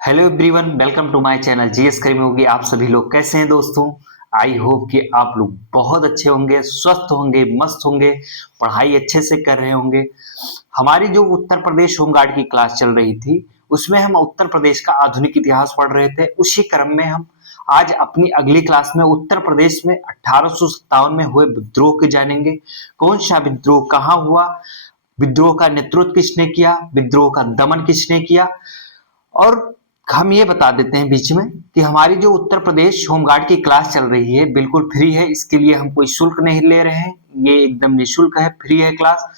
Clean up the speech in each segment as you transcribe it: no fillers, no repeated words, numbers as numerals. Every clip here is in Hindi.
Hello everyone, welcome to my channel GS कर्मी होगी। आप सभी लोग कैसे हैं दोस्तों? आई होप कि आप लोग बहुत अच्छे होंगे, स्वस्थ होंगे, मस्त होंगे, पढ़ाई अच्छे से कर रहे होंगे। हमारी जो उत्तर प्रदेश होमगार्ड की क्लास चल रही थी उसमें हम उत्तर प्रदेश का आधुनिक इतिहास पढ़ रहे थे। उसी क्रम में हम आज अपनी अगली क्लास में उत्तर प्रदेश में 1857 में हुए विद्रोह के जानेंगे। कौन सा विद्रोह कहाँ हुआ, विद्रोह का नेतृत्व किसने किया, विद्रोह का दमन किसने किया। और हम ये बता देते हैं बीच में कि हमारी जो उत्तर प्रदेश होमगार्ड की क्लास चल रही है बिल्कुल फ्री है। इसके लिए हम कोई शुल्क नहीं ले रहे हैं, ये एकदम निःशुल्क है, फ्री है क्लास।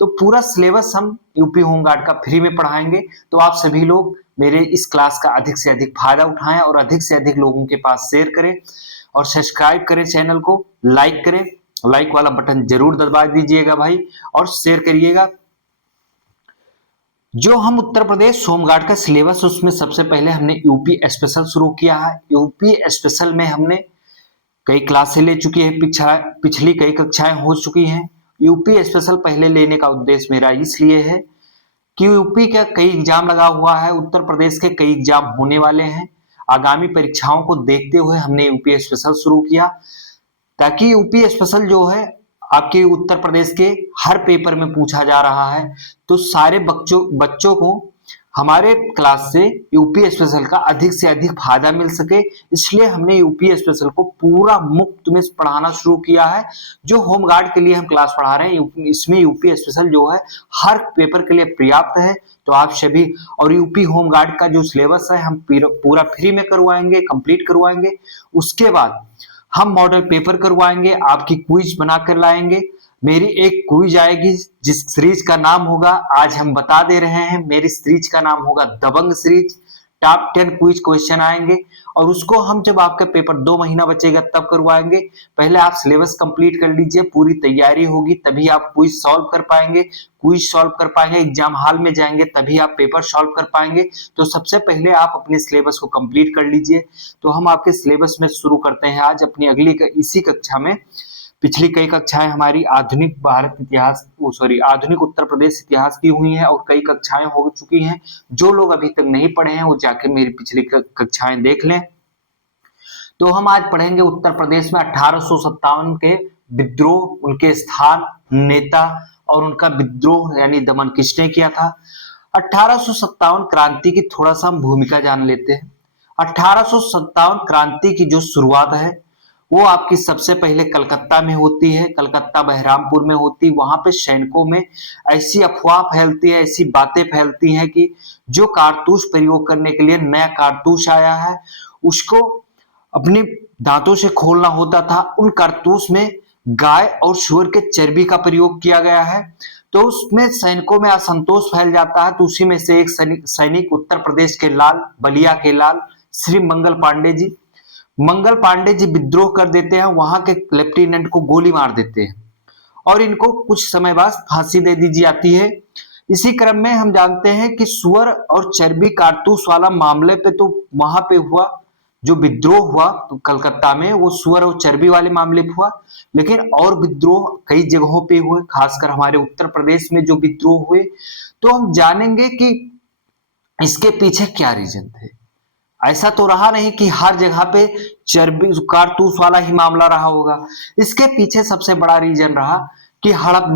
तो पूरा सिलेबस हम यूपी होमगार्ड का फ्री में पढ़ाएंगे। तो आप सभी लोग मेरे इस क्लास का अधिक से अधिक फायदा उठाएं और अधिक से अधिक लोगों के पास शेयर करें और सब्सक्राइब करें, चैनल को लाइक करें, लाइक वाला बटन जरूर दबा दीजिएगा भाई, और शेयर करिएगा। जो हम उत्तर प्रदेश होमगार्ड का सिलेबस, उसमें सबसे पहले हमने यूपी स्पेशल शुरू किया है। यूपी स्पेशल में हमने कई क्लासें ले चुकी है, पिछली कई कक्षाएं हो चुकी हैं। यूपी स्पेशल पहले लेने का उद्देश्य मेरा इसलिए है कि यूपी का कई एग्जाम लगा हुआ है, उत्तर प्रदेश के कई एग्जाम होने वाले हैं। आगामी परीक्षाओं को देखते हुए हमने यूपी स्पेशल शुरू किया, ताकि यूपी स्पेशल जो है आपके उत्तर प्रदेश के हर पेपर में पूछा जा रहा है। तो सारे बच्चों को हमारे क्लास से यूपी स्पेशल का अधिक से अधिक फायदा मिल सके, इसलिए हमने यूपी स्पेशल को पूरा मुफ्त में पढ़ाना शुरू किया है। जो होमगार्ड के लिए हम क्लास पढ़ा रहे हैं इसमें यूपी स्पेशल जो है हर पेपर के लिए पर्याप्त है। तो आप सभी, और यूपी होमगार्ड का जो सिलेबस है हम पूरा फ्री में करवाएंगे, कंप्लीट करवाएंगे। उसके बाद हम मॉडल पेपर करवाएंगे, आपकी क्विज बनाकर लाएंगे। मेरी एक क्विज आएगी जिस सीरीज का नाम होगा, आज हम बता दे रहे हैं, मेरी सीरीज का नाम होगा दबंग सीरीज। टॉप 10 क्विज क्वेश्चन आएंगे और उसको हम जब आपका पेपर 2 महीना बचेगा तब करवाएंगे। पहले आप सिलेबस कंप्लीट कर लीजिए, पूरी तैयारी होगी तभी आप क्विज सॉल्व कर पाएंगे। क्विज सॉल्व कर पाएंगे, एग्जाम हॉल में जाएंगे तभी आप पेपर सॉल्व कर पाएंगे। तो सबसे पहले आप अपने सिलेबस को कंप्लीट कर लीजिए। तो हम आपके सिलेबस में शुरू करते हैं आज अपनी इसी कक्षा में। पिछली कई कक्षाएं हमारी आधुनिक भारत इतिहास, आधुनिक उत्तर प्रदेश इतिहास की हुई हैं और कई कक्षाएं हो चुकी हैं। जो लोग अभी तक नहीं पढ़े हैं वो जाके मेरी पिछली कक्षाएं देख लें। तो हम आज पढ़ेंगे उत्तर प्रदेश में 1857 के विद्रोह, उनके स्थान, नेता और उनका विद्रोह यानी दमन किसने किया था। 1857 क्रांति की थोड़ा सा हम भूमिका जान लेते हैं। 1857 क्रांति की जो शुरुआत है वो आपकी सबसे पहले कलकत्ता में होती है, कलकत्ता बहरामपुर में होती। वहां पे सैनिकों में ऐसी अफवाह फैलती है, ऐसी बातें फैलती हैं कि जो कारतूस प्रयोग करने के लिए नया कारतूस आया है उसको अपने दांतों से खोलना होता था। उन कारतूस में गाय और सूअर के चर्बी का प्रयोग किया गया है। तो उसमें सैनिकों में असंतोष फैल जाता है। तो उसी में से एक सैनिक उत्तर प्रदेश के लाल, बलिया के लाल श्री मंगल पांडे जी विद्रोह कर देते हैं। वहां के लेफ्टिनेंट को गोली मार देते हैं और इनको कुछ समय बाद फांसी दे दी जाती है। इसी क्रम में हम जानते हैं कि सुअर और चर्बी कारतूस वाला मामले पे तो वहां पे हुआ, जो विद्रोह हुआ तो कलकत्ता में वो सुअर और चर्बी वाले मामले पे हुआ। लेकिन और विद्रोह कई जगहों पे हुए, खासकर हमारे उत्तर प्रदेश में जो विद्रोह हुए। तो हम जानेंगे कि इसके पीछे क्या रीजन थे। ऐसा तो रहा नहीं कि हर जगह पे चर्बी कारतूस वाला ही मामला रहा होगा। इसके पीछे सबसे बड़ा रीजन रहा कि हड़प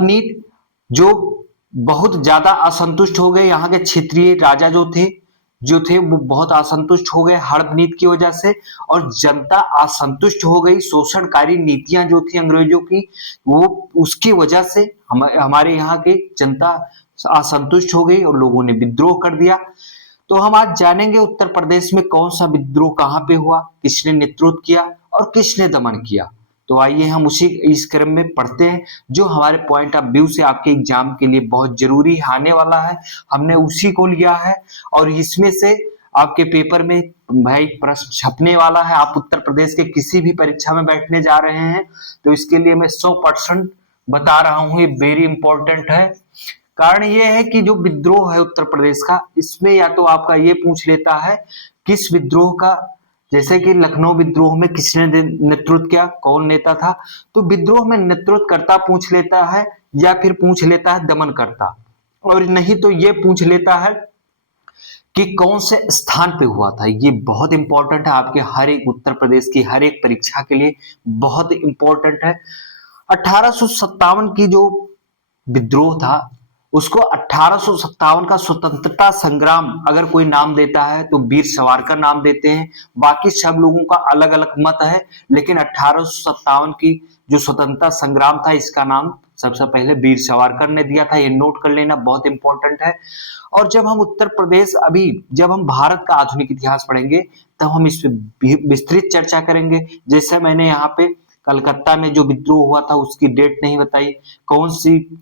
नीति जो बहुत ज्यादा असंतुष्ट हो गए। यहाँ के क्षेत्रीय राजा जो थे वो बहुत असंतुष्ट हो गए हड़प नीति की वजह से, और जनता असंतुष्ट हो गई। शोषणकारी नीतियां जो थी अंग्रेजों की, वो उसकी वजह से हमारे यहाँ की जनता असंतुष्ट हो गई और लोगों ने विद्रोह कर दिया। तो हम आज जानेंगे उत्तर प्रदेश में कौन सा विद्रोह कहां पे हुआ, किसने नेतृत्व किया और किसने दमन किया। तो आइए हम इस क्रम में पढ़ते हैं जो हमारे पॉइंट ऑफ व्यू से आपके एग्जाम के लिए बहुत जरूरी आने वाला है। हमने उसी को लिया है और इसमें से आपके पेपर में भाई प्रश्न छपने वाला है। आप उत्तर प्रदेश के किसी भी परीक्षा में बैठने जा रहे हैं तो इसके लिए मैं 100% बता रहा हूं, ये वेरी इंपॉर्टेंट है। कारण यह है कि जो विद्रोह है उत्तर प्रदेश का, इसमें या तो आपका ये पूछ लेता है किस विद्रोह का, जैसे कि लखनऊ विद्रोह में किसने नेतृत्व किया, कौन नेता था। तो विद्रोह में नेतृत्वकर्ता पूछ लेता है या फिर पूछ लेता है दमनकर्ता, और नहीं तो ये पूछ लेता है कि कौन से स्थान पे हुआ था। ये बहुत इंपॉर्टेंट है, आपके हर एक उत्तर प्रदेश की हर एक परीक्षा के लिए बहुत इंपॉर्टेंट है। 1857 की जो विद्रोह था, उसको 1857 का स्वतंत्रता संग्राम अगर कोई नाम देता है तो वीर सावरकर नाम देते हैं। बाकी सब लोगों का अलग अलग मत है, लेकिन 1857 की जो स्वतंत्रता संग्राम था, इसका नाम सबसे पहले वीर सावरकर ने दिया था। ये नोट कर लेना, बहुत इंपॉर्टेंट है। और जब हम उत्तर प्रदेश, अभी जब हम भारत का आधुनिक इतिहास पढ़ेंगे तब हम इस पे विस्तृत चर्चा करेंगे। जैसे मैंने यहाँ पे कलकत्ता में जो विद्रोह हुआ था उसकी डेट नहीं बताई, कौन सी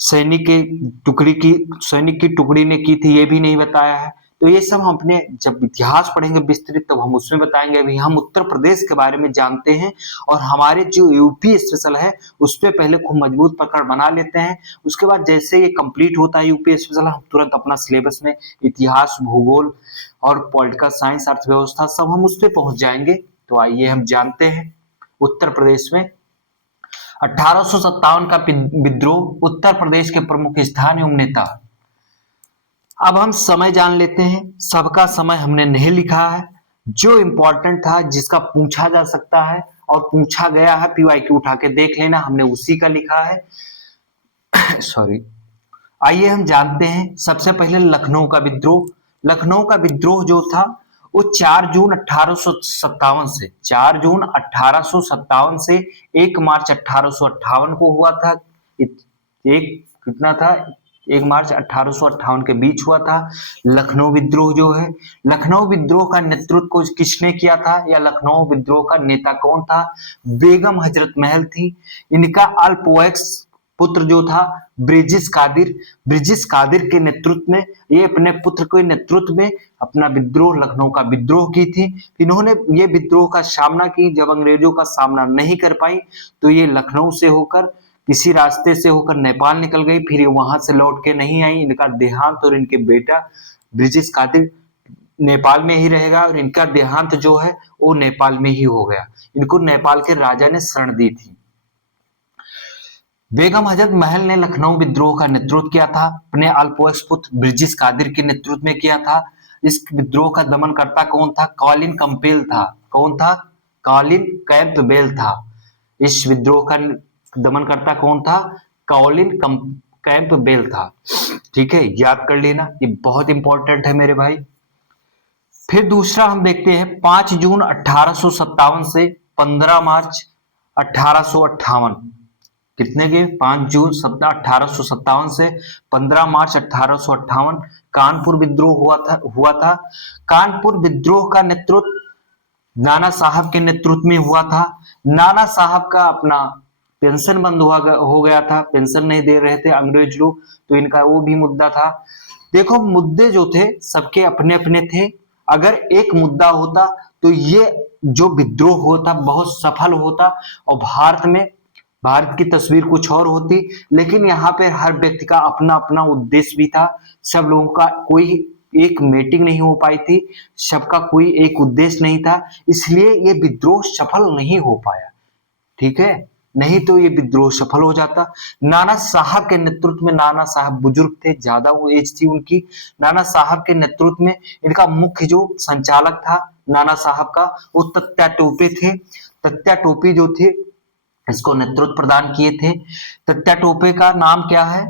सैनिक की टुकड़ी ने की थी ये भी नहीं बताया है। तो ये सब हम अपने जब इतिहास पढ़ेंगे विस्तृत तब हम उसमें बताएंगे। अभी हम उत्तर प्रदेश के बारे में जानते हैं और हमारे जो यूपी स्पेशल है उस पर पहले खूब मजबूत पकड़ बना लेते हैं। उसके बाद जैसे ये कंप्लीट होता है यूपी स्पेशल, हम तुरंत अपना सिलेबस में इतिहास, भूगोल और पॉलिटिकल साइंस, अर्थव्यवस्था सब हम उस पर पहुंच जाएंगे। तो आइए हम जानते हैं उत्तर प्रदेश में 1857 का विद्रोह, उत्तर प्रदेश के प्रमुख स्थान एवं नेता। अब हम समय जान लेते हैं। सबका समय हमने नहीं लिखा है, जो इंपॉर्टेंट था जिसका पूछा जा सकता है और पूछा गया है, पीवाईक्यू उठा के देख लेना, हमने उसी का लिखा है। सॉरी। आइए हम जानते हैं सबसे पहले लखनऊ का विद्रोह। लखनऊ का विद्रोह जो था वो 4 जून 1857 से 4 जून 1857 से 1 मार्च 1858 को हुआ था। एक कितना था, 1 मार्च 1858 के बीच हुआ था लखनऊ विद्रोह जो है। लखनऊ विद्रोह का नेतृत्व को किसने किया था, या लखनऊ विद्रोह का नेता कौन था? बेगम हजरत महल थी। इनका अल्पवयस्क पुत्र जो था ब्रिजिस कादिर के नेतृत्व में, ये अपने पुत्र के नेतृत्व में अपना विद्रोह, लखनऊ का विद्रोह की थी। इन्होंने ये विद्रोह का सामना की, जब अंग्रेजों का सामना नहीं कर पाई तो ये लखनऊ से होकर किसी रास्ते से होकर नेपाल निकल गई, फिर वहां से लौट के नहीं आई। इनका देहांत और इनके बेटा ब्रिजिस कादिर नेपाल में ही रहेगा और इनका देहांत जो है वो नेपाल में ही हो गया। इनको नेपाल के राजा ने शरण दी थी। बेगम हजरत महल ने लखनऊ विद्रोह का नेतृत्व किया था, अपने अल्पवयस्क पुत्र ब्रिजिस कादिर के नेतृत्व में किया था। इस विद्रोह का दमनकर्ता कौन था? कॉलिन कैंपबेल था। कौन था? कॉलिन कैंपबेल था। इस विद्रोह का दमनकर्ता कौन था? कॉलिन कैंपबेल था। ठीक है, याद कर लेना, ये बहुत इंपॉर्टेंट है मेरे भाई। फिर दूसरा हम देखते हैं 5 जून 1857 से 15 मार्च 1858। कितने के? 5 जून 1857 से 15 मार्च 1858 कानपुर विद्रोह हुआ था। कानपुर विद्रोह का नेतृत्व नाना साहब के नेतृत्व में हुआ था। नाना साहब का अपना पेंशन बंद हो गया था, पेंशन नहीं दे रहे थे अंग्रेज लोग, तो इनका वो भी मुद्दा था। देखो, मुद्दे जो थे सबके अपने अपने थे। अगर एक मुद्दा होता तो ये जो विद्रोह होता बहुत सफल होता और भारत की तस्वीर कुछ और होती। लेकिन यहाँ पे हर व्यक्ति का अपना अपना उद्देश्य भी था। सब लोगों का कोई एक मीटिंग नहीं हो पाई थी, सबका कोई एक उद्देश्य नहीं था, इसलिए ये विद्रोह सफल नहीं हो पाया। ठीक है, नहीं तो ये विद्रोह सफल हो जाता। नाना साहब के नेतृत्व में, नाना साहब बुजुर्ग थे, ज्यादा वो एज थी उनकी, नाना साहब के नेतृत्व में इनका मुख्य जो संचालक था नाना साहब का, वो तत्या टोपे थे। तत्या टोपे जो थे इसको नेतृत्व प्रदान किए थे। तत्या टोपे का नाम क्या है?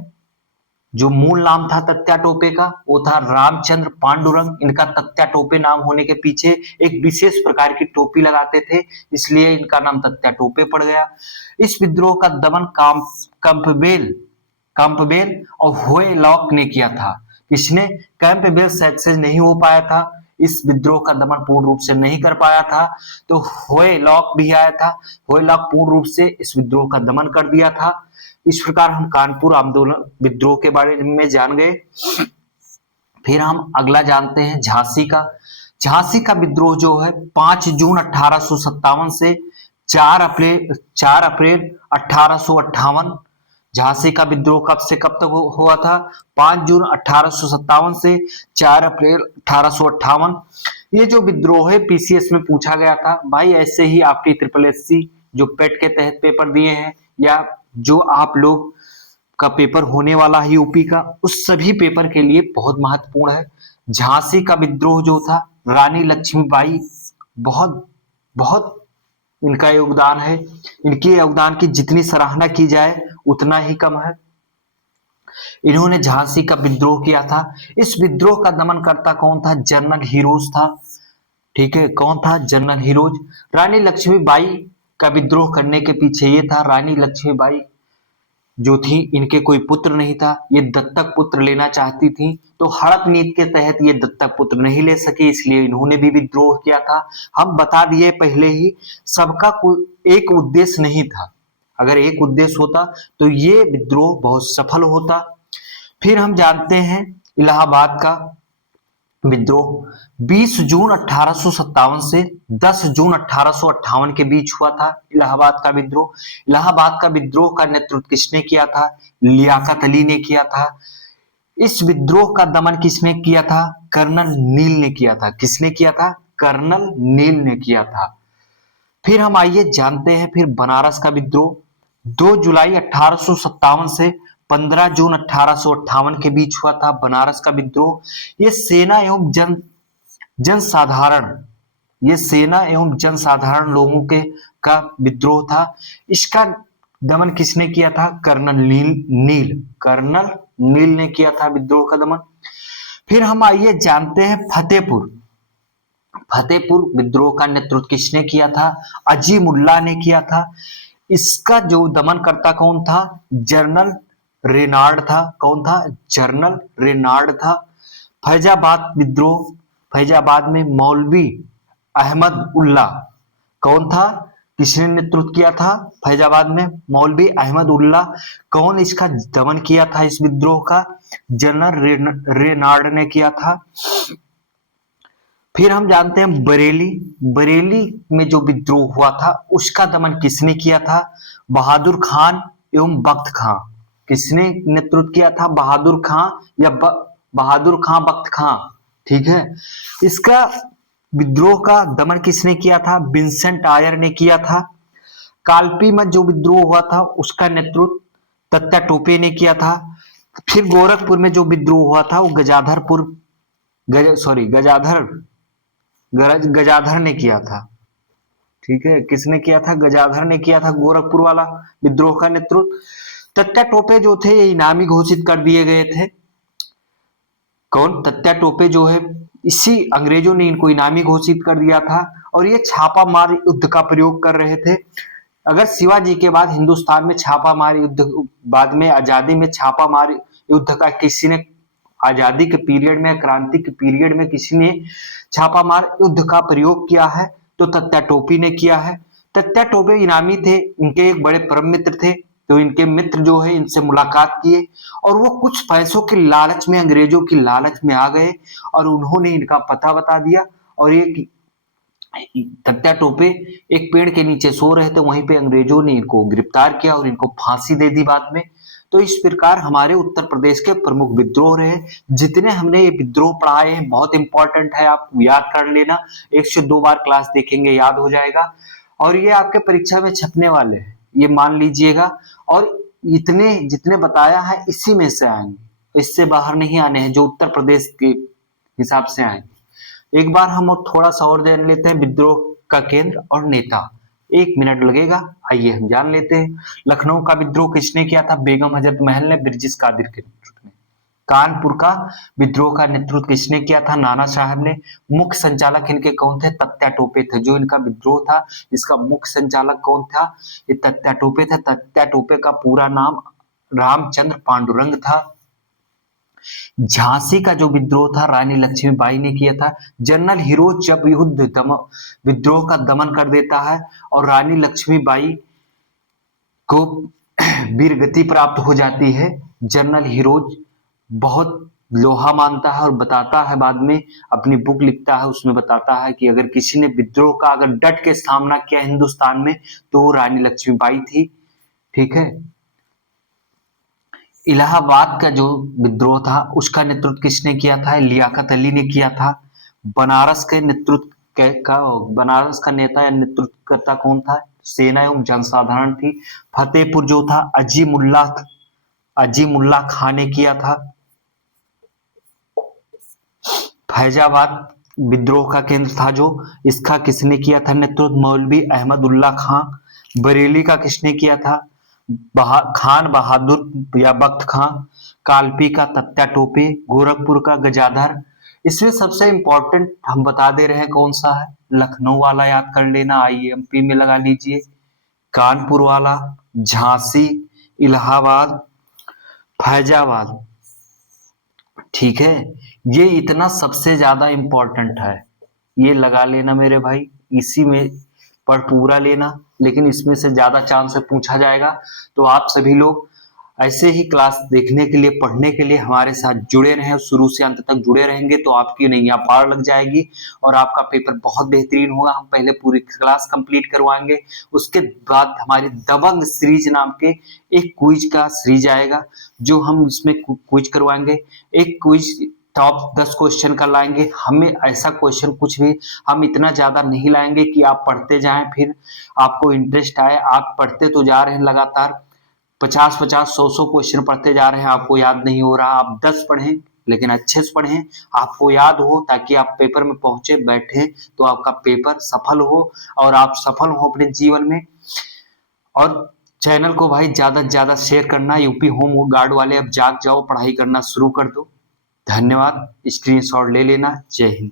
जो मूल नाम था तत्या टोपे का वो था रामचंद्र पांडुरंग। इनका तत्या टोपे नाम होने के पीछे एक विशेष प्रकार की टोपी लगाते थे, इसलिए इनका नाम तत्या टोपे पड़ गया। इस विद्रोह का दमन कैंपबेल और होयलॉक ने किया था। किसने? कैंपबेल सक्सेस नहीं हो पाया था, इस विद्रोह का दमन पूर्ण रूप से नहीं कर पाया था, तो होयलॉक भी आया था। होयलॉक पूर्ण रूप से इस विद्रोह का दमन कर दिया था। इस प्रकार हम कानपुर आंदोलन विद्रोह के बारे में जान गए। फिर हम अगला जानते हैं झांसी का। झांसी का विद्रोह जो है 5 जून 1857 से 4 अप्रैल 1858। झांसी का विद्रोह कब से कब तक हुआ था? 5 जून 1857 से 4 अप्रैल 1858। ये जो विद्रोह है पीसीएस में पूछा गया था भाई। ऐसे ही आपकी SSSC जो पेट के तहत पेपर दिए हैं या जो आप लोग का पेपर होने वाला है यूपी का, उस सभी पेपर के लिए बहुत महत्वपूर्ण है। झांसी का विद्रोह जो था, रानी लक्ष्मीबाई, बहुत बहुत इनका योगदान है। इनके योगदान की जितनी सराहना की जाए उतना ही कम है। इन्होंने झांसी का विद्रोह किया था। इस विद्रोह का दमन करता कौन था? जनरल हीरोज था। ठीक है, कौन था? General heroes. रानी लक्ष्मीबाई का विद्रोह करने के पीछे ये था, रानी लक्ष्मीबाई जो थी, इनके कोई पुत्र नहीं था, ये दत्तक पुत्र लेना चाहती थी, तो हड़प नीति के तहत ये दत्तक पुत्र नहीं ले सके, इसलिए इन्होंने भी विद्रोह किया था। हम बता दिए पहले ही, सबका कोई एक उद्देश्य नहीं था। अगर एक उद्देश्य होता तो ये विद्रोह बहुत सफल होता। फिर हम जानते हैं इलाहाबाद का विद्रोह 20 जून 1857 से 10 जून 1858 के बीच हुआ था। इलाहाबाद का विद्रोह, इलाहाबाद का विद्रोह का नेतृत्व किसने किया था? लियाकत अली ने किया था। इस विद्रोह का दमन किसने किया था? कर्नल नील ने किया था। किसने किया था? कर्नल नील ने किया था। फिर हम आइए जानते हैं फिर बनारस का विद्रोह 2 जुलाई 1857 से 15 जून 1858 के बीच हुआ था। बनारस का विद्रोह ये सेना एवं जनसाधारण, ये सेना एवं जनसाधारण लोगों के का विद्रोह था। इसका दमन किसने किया था? कर्नल कर्नल नील ने किया था विद्रोह का दमन। फिर हम आइए जानते हैं फतेहपुर, फतेहपुर विद्रोह का नेतृत्व किसने किया था? अजीमुल्ला ने किया था। इसका जो दमनकर्ता कौन था? जनरल रेनार्ड था। कौन था? जनरल रेनार्ड था। फैजाबाद विद्रोह, फैजाबाद में मौलवी अहमद उल्ला, कौन था? किसने नेतृत्व किया था? फैजाबाद में मौलवी अहमद उल्ला। कौन इसका दमन किया था इस विद्रोह का? जनरल रेनार्ड ने किया था। फिर हम जानते हैं बरेली, बरेली में जो विद्रोह हुआ था उसका दमन किसने किया था? बहादुर खान एवं बख्त खां। किसने नेतृत्व किया था? बहादुर खां या बहादुर खां बख्त खां। ठीक है, इसका विद्रोह का दमन किसने किया था? विंसेंट आयर ने किया था। कालपी में जो विद्रोह हुआ था उसका नेतृत्व तत्या टोपे ने किया था। फिर गोरखपुर में जो विद्रोह हुआ था वो गजाधर ने किया था। ठीक है, किसने किया था? गजाधर ने किया था गोरखपुर वाला विद्रोह का नेतृत्व। तत्या टोपे जो थे ये इनामी घोषित कर दिए गए थे। कौन? तत्या टोपे जो है, इसी अंग्रेजों ने इनको इनामी घोषित कर दिया था और ये छापा मार युद्ध का प्रयोग कर रहे थे। अगर शिवाजी के बाद हिंदुस्तान में छापा मार युद्ध, बाद में आजादी में छापा मार युद्ध का किसी ने, आजादी के पीरियड में, क्रांति के पीरियड में किसी ने छापामार युद्ध का प्रयोग किया है तो तत्या टोपी ने किया है। तत्या टोपे इनामी थे, इनके एक बड़े परम मित्र थे, तो इनके मित्र जो है इनसे मुलाकात किए और वो कुछ पैसों के लालच में, अंग्रेजों की लालच में आ गए और उन्होंने इनका पता बता दिया। और एक तत्या टोपे एक पेड़ के नीचे सो रहे थे, वहीं पे अंग्रेजों ने इनको गिरफ्तार किया और इनको फांसी दे दी बाद में। तो इस प्रकार हमारे उत्तर प्रदेश के प्रमुख विद्रोह रहे। जितने हमने ये विद्रोह पढ़ाए हैं बहुत इंपॉर्टेंट है, आप याद कर लेना, 1 से 2 बार क्लास देखेंगे याद हो जाएगा। और ये आपके परीक्षा में छपने वाले हैं, ये मान लीजिएगा। और इतने जितने बताया है इसी में से आएंगे, इससे बाहर नहीं आने हैं, जो उत्तर प्रदेश के हिसाब से आएंगे। एक बार हम और थोड़ा सा और जान लेते हैं विद्रोह का केंद्र और नेता। 1 मिनट लगेगा, आइए हम जान लेते हैं। लखनऊ का विद्रोह किसने किया था? बेगम हजरत महल ने ब्रिटिश कादिर के नेतृत्व में। कानपुर का विद्रोह का नेतृत्व किसने किया था? नाना साहब ने। मुख्य संचालक इनके कौन थे? तत्या टोपे थे। जो इनका विद्रोह था इसका मुख्य संचालक कौन था? ये तत्या टोपे थे। तत्या टोपे का पूरा नाम रामचंद्र पांडुरंग था। झांसी का जो विद्रोह था रानी लक्ष्मीबाई ने किया था। जनरल हीरोज जब विद्रोह का दमन कर देता है और रानी लक्ष्मीबाई को वीरगति प्राप्त हो जाती है, जनरल हीरोज बहुत लोहा मानता है और बताता है, बाद में अपनी बुक लिखता है उसमें बताता है कि अगर किसी ने विद्रोह का अगर डट के सामना किया हिंदुस्तान में तो वो रानी लक्ष्मीबाई थी। ठीक है, इलाहाबाद का जो विद्रोह था उसका नेतृत्व किसने किया था? लियाकत अली ने किया था। बनारस के नेतृत्व बनारस का नेता या नेतृत्वकर्ता कौन था? सेना एवं जनसाधारण थी। फतेहपुर जो था अजीमुल्ला खां ने किया था। फैजाबाद विद्रोह का केंद्र था जो, इसका किसने किया था नेतृत्व? मौलवी अहमदुल्ला खां। बरेली का किसने किया था? खान बहादुर या बख्त खां। कालपी का तत्या टोपे। गोरखपुर का गजाधर। इसमें सबसे इंपॉर्टेंट हम बता दे रहे हैं कौन सा है, लखनऊ वाला याद कर लेना, आईएमपी में लगा लीजिए। कानपुर वाला, झांसी, इलाहाबाद, फैजाबाद। ठीक है, ये इतना सबसे ज्यादा इंपॉर्टेंट है, ये लगा लेना मेरे भाई, इसी में पर पूरा लेना, लेकिन इसमें से ज्यादा चांस से पूछा जाएगा। तो आप सभी लोग ऐसे ही क्लास देखने के लिए, पढ़ने के लिए हमारे साथ जुड़े रहें, शुरू से अंत तक जुड़े रहेंगे तो आपकी नैया पार लग जाएगी और आपका पेपर बहुत बेहतरीन होगा। हम पहले पूरी क्लास कंप्लीट करवाएंगे, उसके बाद हमारी दबंग सीरीज नाम के एक क्विज का सीरीज आएगा, जो हम इसमें क्विज करवाएंगे। एक क्विज टॉप 10 क्वेश्चन का लाएंगे, हमें ऐसा क्वेश्चन कुछ भी हम इतना ज्यादा नहीं लाएंगे कि आप पढ़ते जाएं फिर आपको इंटरेस्ट आए। आप पढ़ते तो जा रहे हैं लगातार, 50-50, 100-100 क्वेश्चन पढ़ते जा रहे हैं, आपको याद नहीं हो रहा। आप 10 पढ़ें, लेकिन अच्छे से पढ़ें, आपको याद हो, ताकि आप पेपर में पहुंचे बैठे तो आपका पेपर सफल हो और आप सफल हो अपने जीवन में। और चैनल को भाई ज्यादा से ज्यादा शेयर करना। यूपी होम गार्ड वाले अब जाग जाओ, पढ़ाई करना शुरू कर दो। धन्यवाद, स्क्रीनशॉट ले लेना। जय हिंद।